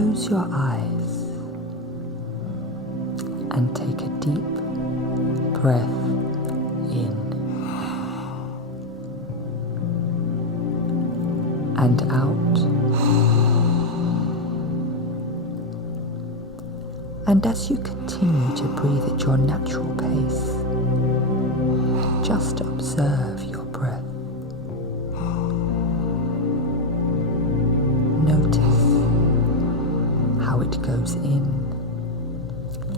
Close your eyes and take a deep breath in and out. And as you continue to breathe at your natural pace, just observe your breath. Notice how it goes in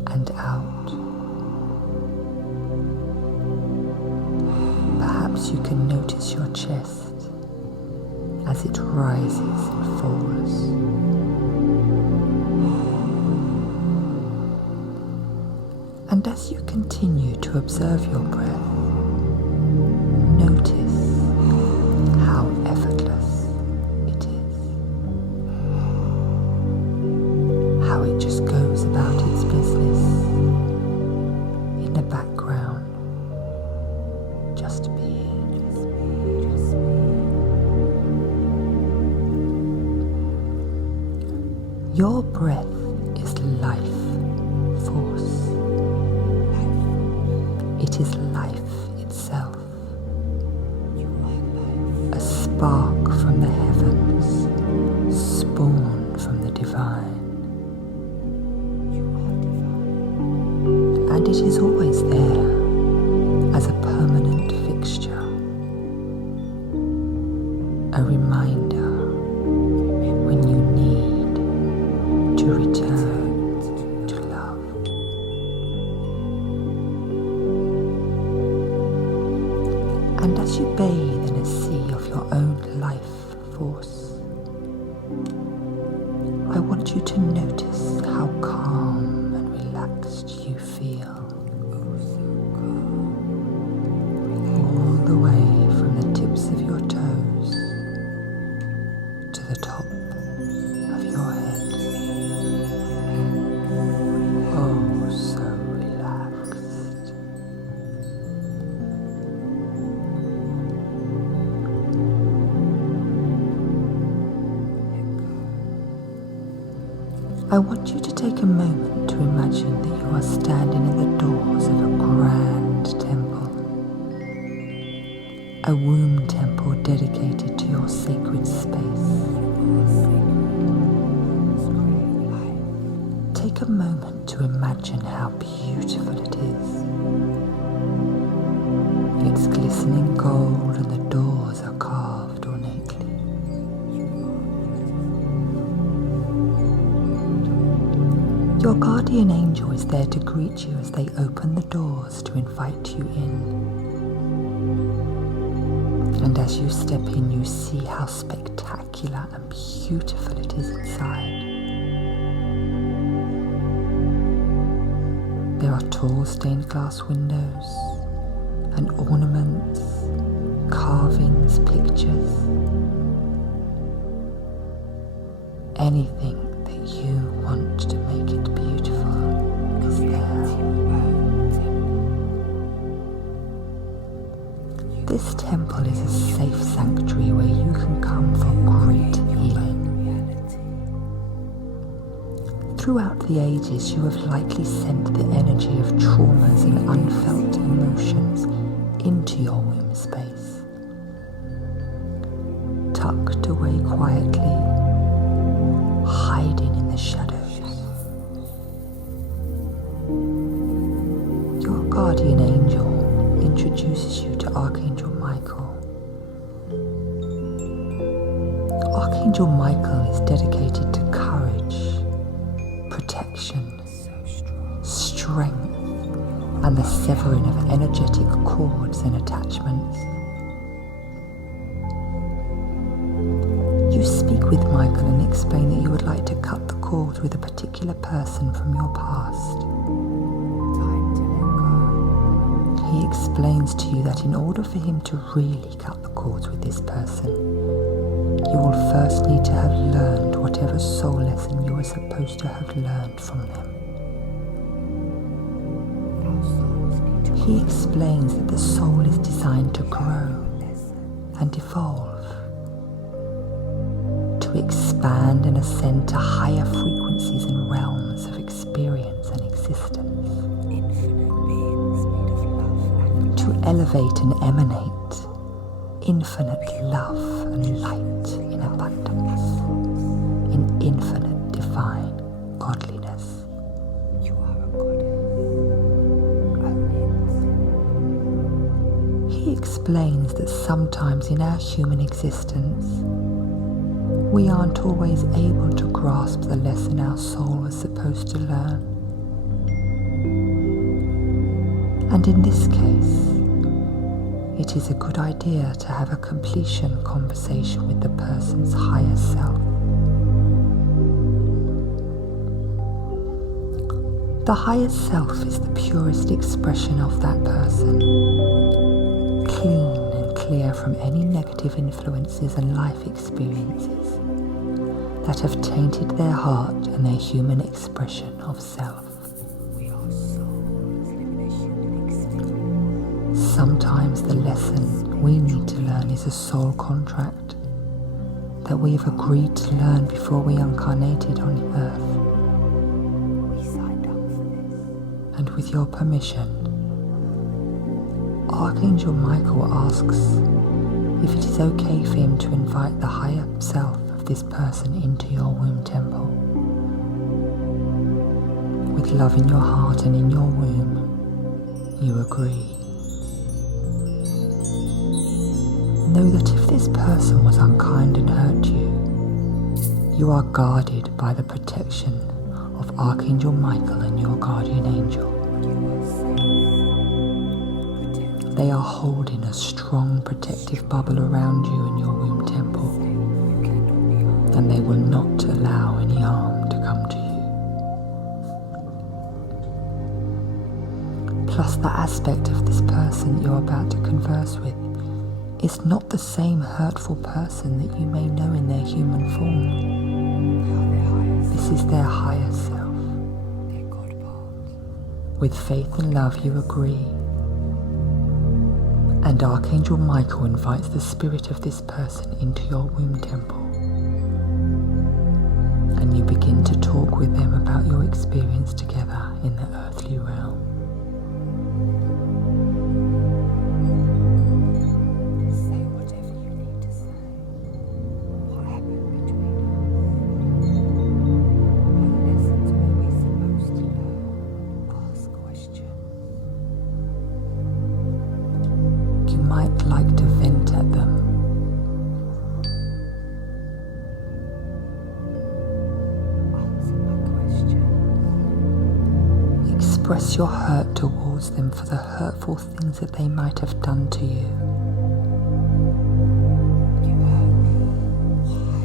and out. Perhaps you can notice your chest as it rises and falls. And as you continue to observe your breath, notice how effortless it is. How it just goes about its business in the background, just being. Your breath is life force. It is life itself, a spark from the heavens, spawned from the divine. And it is always there as a permanent fixture, a reminder when you need to return to love. And as you bathe in a sea of your own life force, I want you to notice how calm and relaxed you feel. All the way from the tips of your toes to the top of your head. Oh, so relaxed. I want you to take a moment to imagine that you are standing in the doors of a grand temple, a womb temple dedicated to your sacred space. Take a moment to imagine how beautiful it is. It's glistening gold and the doors are carved ornately. Your guardian angel is there to greet you as they open the doors to invite you in. And as you step in, you see how spectacular and beautiful it is inside. There are tall stained glass windows and ornaments, carvings, pictures. Anything that you want to make it beautiful is there. This temple is a safe sanctuary where you can come for great healing. Throughout the ages, you have likely sent the energy of traumas and unfelt emotions into your womb space. Tucked away quietly, hiding in the shadows. Your guardian angel introduces you to Archangel Michael. Archangel Michael is dedicated to courage, protection, strength, and the severing of energetic cords and attachments. You speak with Michael and explain that you would like to cut the cords with a particular person from your past. He explains to you that in order for him to really cut the cords with this person, you will first need to have learned whatever soul lesson you were supposed to have learned from them. He explains that the soul is designed to grow and evolve, to expand and ascend to higher frequencies elevate and emanate infinite love and light in abundance, in infinite divine godliness. You are a goddess. He explains that sometimes in our human existence, we aren't always able to grasp the lesson our soul was supposed to learn. And in this case, it is a good idea to have a completion conversation with the person's higher self. The higher self is the purest expression of that person, clean and clear from any negative influences and life experiences that have tainted their heart and their human expression of self. Sometimes the lesson we need to learn is a soul contract that we have agreed to learn before we incarnated on earth. We signed up for this. And with your permission, Archangel Michael asks if it is okay for him to invite the higher self of this person into your womb temple. With love in your heart and in your womb, you agree. Know that if this person was unkind and hurt you, you are guarded by the protection of Archangel Michael and your guardian angel. They are holding a strong protective bubble around you in your womb temple, and they will not allow any harm to come to you. Plus, the aspect of this person that you're about to converse with is not the same hurtful person that you may know in their human form. This is their higher self. With faith and love you agree, and Archangel Michael invites the spirit of this person into your womb temple, and you begin to talk with them about your experience together in the earthly realm. Like to vent at them. Answer my question. Express your hurt towards them for the hurtful things that they might have done to you. You hurt me. Why?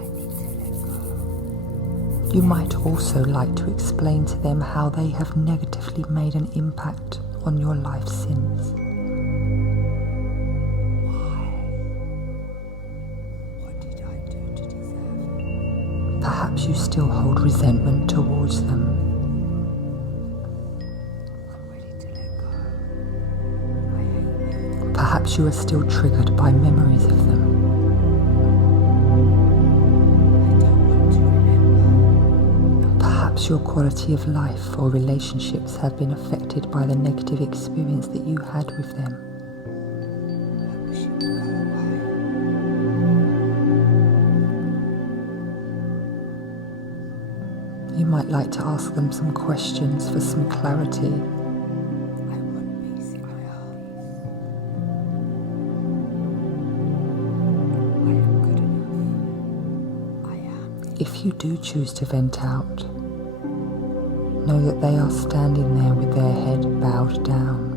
I need to let go. You might also like to explain to them how they have negatively made an impact on your life since. Why? What did I do to deserve it? Perhaps you still hold resentment towards them. I'm ready to let go. I hate them. Perhaps you are still triggered by memories of them. Your quality of life or relationships have been affected by the negative experience that you had with them. I wish you would go away. You might like to ask them some questions for some clarity. I want peace in my heart. I am good enough. I am. If you do choose to vent out, know that they are standing there with their head bowed down.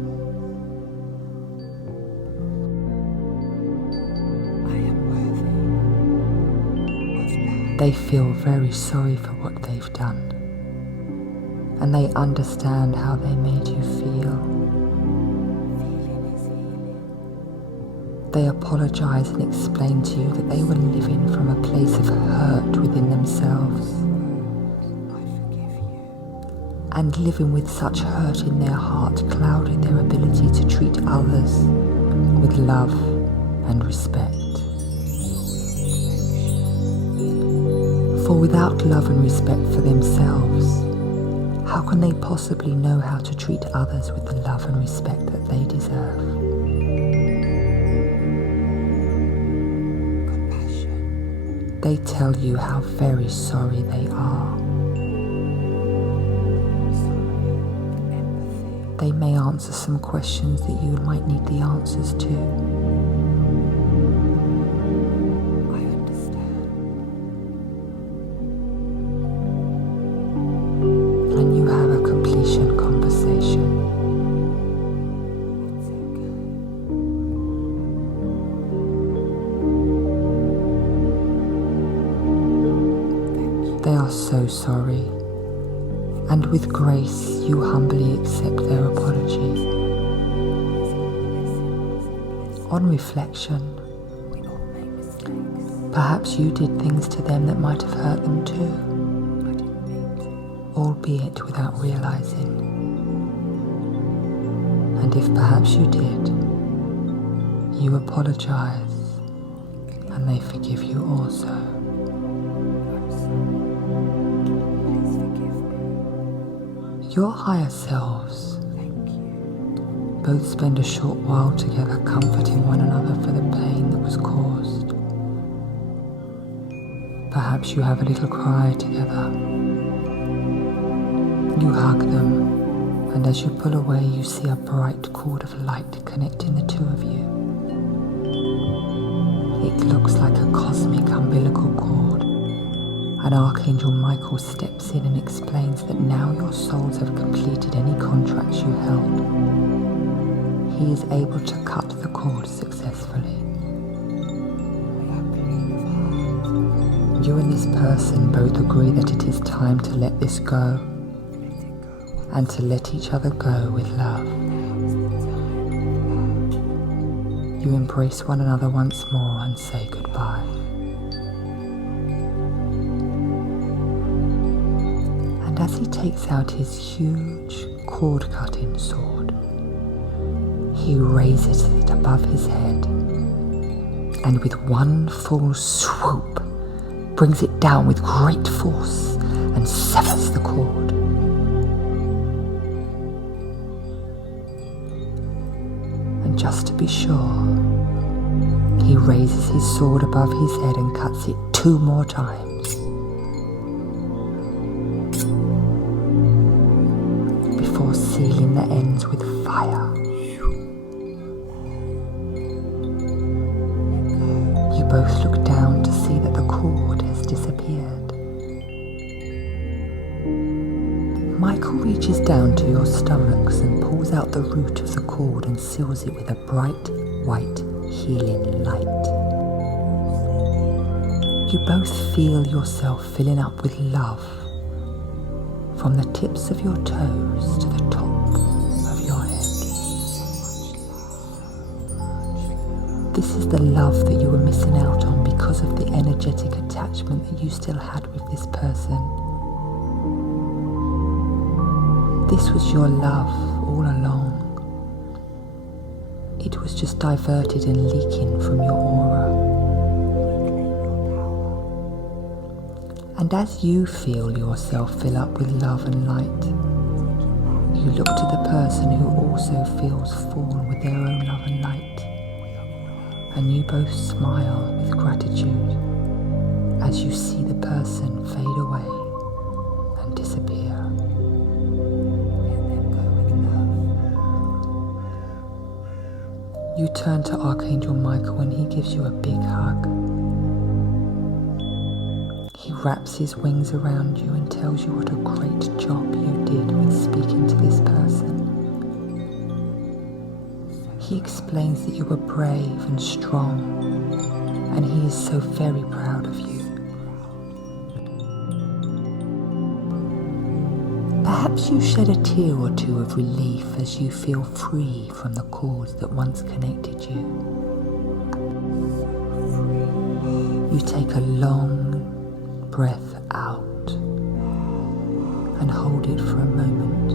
I am worthy of love. They feel very sorry for what they've done, and they understand how they made you feel. Feeling is healing. They apologize and explain to you that they were living from a place of hurt within themselves, and living with such hurt in their heart clouded their ability to treat others with love and respect. For without love and respect for themselves, How can they possibly know how to treat others with the love and respect that they deserve? Compassion. They tell you how very sorry they are. Empathy. They may answer some questions that you might need the answers to. I understand. And you have a completion conversation. They are so sorry, and with grace you humbly accept their apology. On reflection, perhaps you did things to them that might have hurt them too, albeit without realizing. And if perhaps you did, you apologize, and they forgive you also. Your higher selves both spend a short while together comforting one another for the pain that was caused. Perhaps you have a little cry together. You hug them, and as you pull away you see a bright cord of light connecting the two of you. It looks like a cosmic umbilical cord. And Archangel Michael steps in and explains that now your souls have completed any contracts you held. He is able to cut the cord successfully. You and this person both agree that it is time to let this go and to let each other go with love. You embrace one another once more and say goodbye. As he takes out his huge cord-cutting sword, he raises it above his head and with one full swoop brings it down with great force and severs the cord. And just to be sure, he raises his sword above his head and cuts it 2 more times. Sealing the ends with fire. You both look down to see that the cord has disappeared. Michael reaches down to your stomachs and pulls out the root of the cord and seals it with a bright white healing light. You both feel yourself filling up with love from the tips of your toes to the top of your head. This is the love that you were missing out on because of the energetic attachment that you still had with this person. This was your love all along. It was just diverted and leaking from your aura. And as you feel yourself fill up with love and light, you look to the person who also feels full with their own love and light. And you both smile with gratitude as you see the person fade away and disappear. You turn to Archangel Michael and he gives you a big hug. He wraps his wings around you and tells you what a great job you did with speaking to this person. He explains that you were brave and strong, and he is so very proud of you. Perhaps you shed a tear or two of relief as you feel free from the cords that once connected you. You take a long breath out and hold it for a moment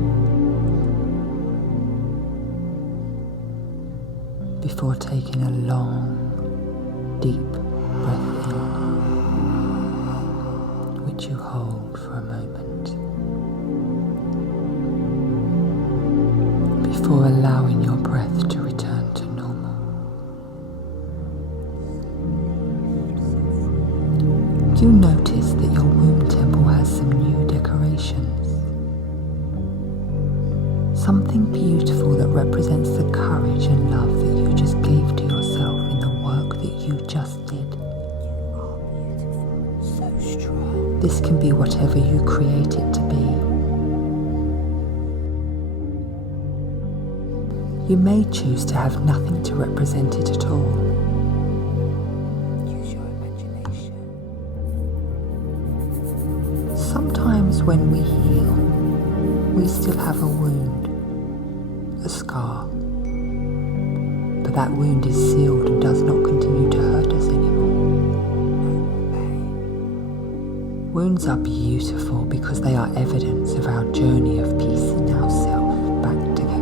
before taking a long, deep breath in, which you hold for a moment. for allowing your breath to return to normal. You notice that your womb temple has some new decorations. Something beautiful that represents the courage and love that you just gave to yourself in the work that you just did. You are beautiful, so strong. This can be whatever you create it to be. You may choose to have nothing to represent it at all. Use your imagination. Sometimes when we heal, we still have a wound, a scar. But that wound is sealed and does not continue to hurt us anymore. Wounds are beautiful because they are evidence of our journey of peace in ourselves back together.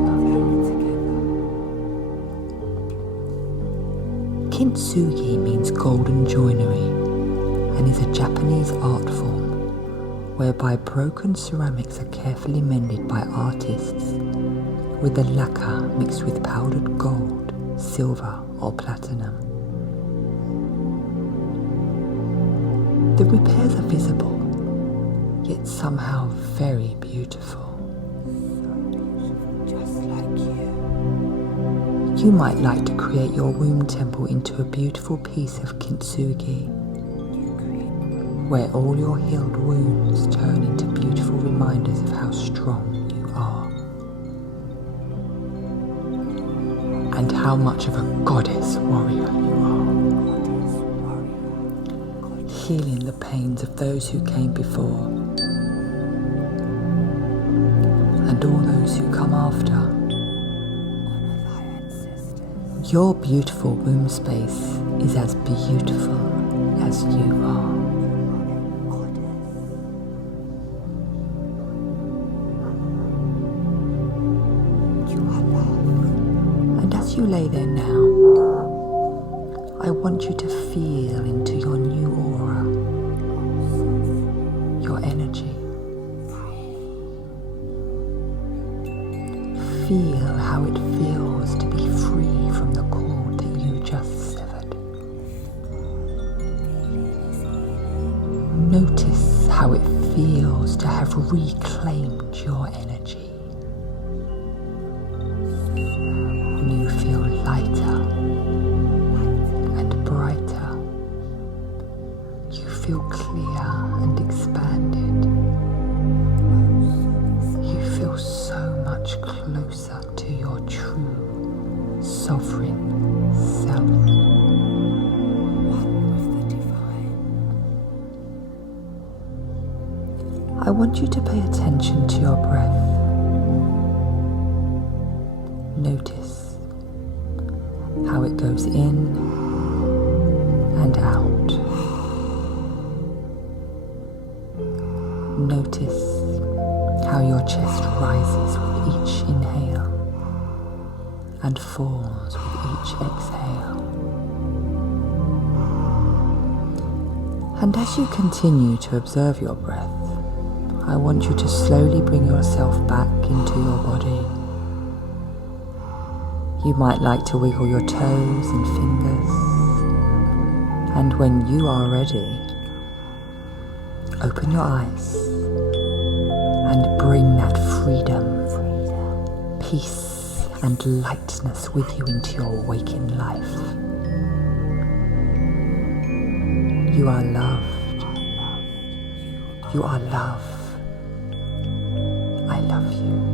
Kintsugi means golden joinery and is a Japanese art form whereby broken ceramics are carefully mended by artists with the lacquer mixed with powdered gold, silver or platinum. The repairs are visible, yet somehow very beautiful. Just like you. You might like to create your womb temple into a beautiful piece of kintsugi, where all your healed wounds turn into beautiful reminders of how strong you are. And how much of a goddess warrior you are. Healing the pains of those who came before, and all those who come after. Your beautiful womb space is as beautiful as you are. And as you lay there now, I want you to feel into your new aura, your energy. Feel how it feels to be free from the cord that you just severed. Notice how it feels to have reclaimed your energy. You feel lighter and brighter. You feel clear and expanded. You feel so much closer to your true, sovereign self. One with the divine. I want you to pay attention to your breath. Notice how it goes in and out. Notice how your chest rises with each inhale and falls with each exhale. And as you continue to observe your breath, I want you to slowly bring yourself back into your body. You might like to wiggle your toes and fingers, and when you are ready, open your eyes and bring that freedom, peace and lightness with you into your waking life. You are loved. You are love. I love you.